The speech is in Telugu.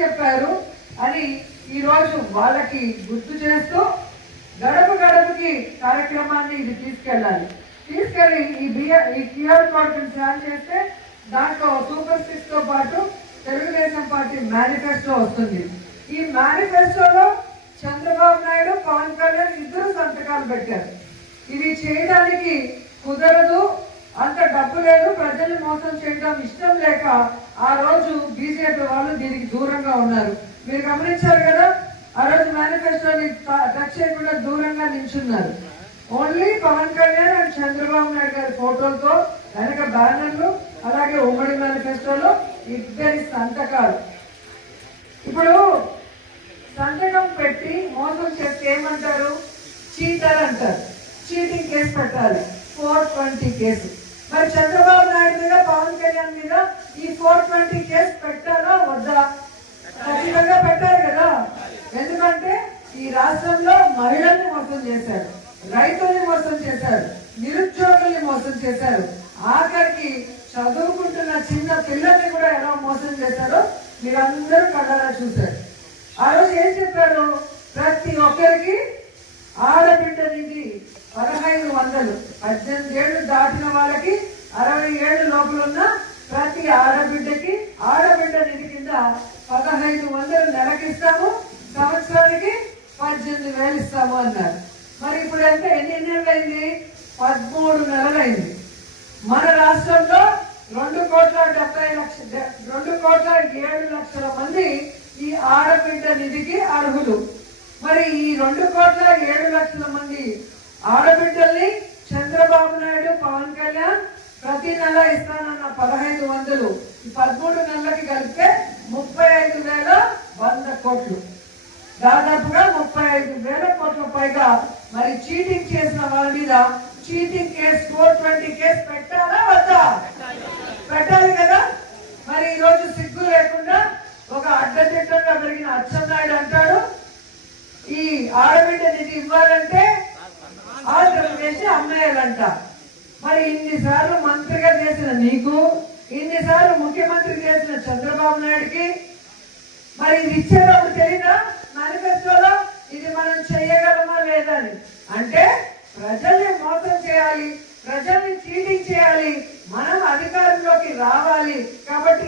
చెప్పారు అని ఈరోజు వాళ్ళకి గుర్తు చేస్తూ గడప గడపకి కార్యక్రమాన్ని ఇది తీసుకెళ్ళి ఈ క్యూఆర్ కోడ్ స్కాన్ చేస్తే దాంట్లో సూపర్ 6 తో పాటు తెలుగుదేశం పార్టీ మేనిఫెస్టో వస్తుంది. ఈ మేనిఫెస్టోలో చంద్రబాబు నాయుడు, పవన్ కళ్యాణ్ ఇద్దరు సంతకాలు పెట్టారు. ఇది చేయడానికి కుదరదు, అంత డబ్బు లేదు, ప్రజల్ని మోసం చేయడం ఇష్టం లేక ఆ రోజు బీజేపీ వాళ్ళు దీనికి దూరంగా ఉన్నారు. మీరు గమనించారు కదా, ఆ రోజు మేనిఫెస్టోని టచ్ చేయకుండా దూరంగా నిల్చున్నారు. ఓన్లీ పవన్ కళ్యాణ్ అండ్ చంద్రబాబు నాయుడు గారి ఫోటోలతో వెనక బ్యానర్లు, అలాగే ఉమ్మడి మేనిఫెస్టోలో ఇద్దరి సంతకాలు. ఇప్పుడు సంతకం పెట్టి మోసం చేస్తే ఏమంటారు? చీటర్ అంటారు. చీటింగ్ కేసు పెట్టాలి, 420 కేసు. మరి చంద్రబాబు నాయుడు మీద, పవన్ కళ్యాణ్ మీద ఈ 420 కేసు పెట్టాలా వద్దా? ఖచ్చితంగా పెట్టాలి కదా. ఎందుకంటే ఈ రాష్ట్రంలో మహిళల్ని మోసం చేశారు, రైతుల్ని మోసం చేశారు, నిరుద్యోగుల్ని మోసం చేశారు, ఆఖరికి చదువుకుంటున్న చిన్న పిల్లల్ని కూడా ఎలా మోసం చేశారో మీరందరూ కళ్ళారా చూశారు. ఆ రోజు ఏం చెప్పారు? ప్రతి ఒక్కరికి ఆడబిడ్డ నిధి 1500, 18 ఏళ్ళు దాటిన వాళ్ళకి, 60 ఏళ్ళు లోపల ఉన్న ప్రతి ఆడబిడ్డకి ఆడబిడ్డ నిధి కింద 1500 నెలకిస్తాము, సంవత్సరానికి 18,000 ఇస్తాము అన్నారు. మరి ఇప్పుడు ఎంత ఎన్ని నెలలు అయింది? 13 నెలలు అయింది. మన రాష్ట్రంలో 2,70,00,000 మంది ఈ ఆడబిడ్డ నిధికి అర్హులు. మరి ఈ 2,07,00,000 మంది ఆడబిడ్డల్ని చంద్రబాబు నాయుడు, పవన్ కళ్యాణ్ ప్రతి నెల ఇస్తానన్న 1500 ఈ 13 నెలలకి కలిపితే 35,100 కోట్లు, దాదాపుగా 35,000 కోట్ల పైగా. మరి చీటింగ్ చేసిన వాళ్ళ మీద చీటింగ్ కేసు 420 కేసు పెట్టాలా వద్దా? పెట్టాలి కదా. మరి ఈరోజు సిగ్గు లేకుండా ఒక అడ్డదిడ్డంగా పెరిగిన అచ్చెన్నాయుడు అంటాడు, ఈ ఆడబిడ్డ నిధి ఇవ్వాలంటే ఆంధ్రప్రదేశ్ అమ్మేయాలంట. మరి ఇన్నిసార్లు మంత్రిగా చేసిన నీకు, ఇన్నిసార్లు ముఖ్యమంత్రి చేసిన చంద్రబాబు నాయుడికి మరి ఇది ఇచ్చేటప్పుడు తెలీదా మేనిఫెస్టోలో ఇది మనం చేయగలమా లేదని? అంటే ప్రజల్ని మోసం చేయాలి, ప్రజల్ని చీటింగ్ చేయాలి, మనం అధికారంలోకి రావాలి. కాబట్టి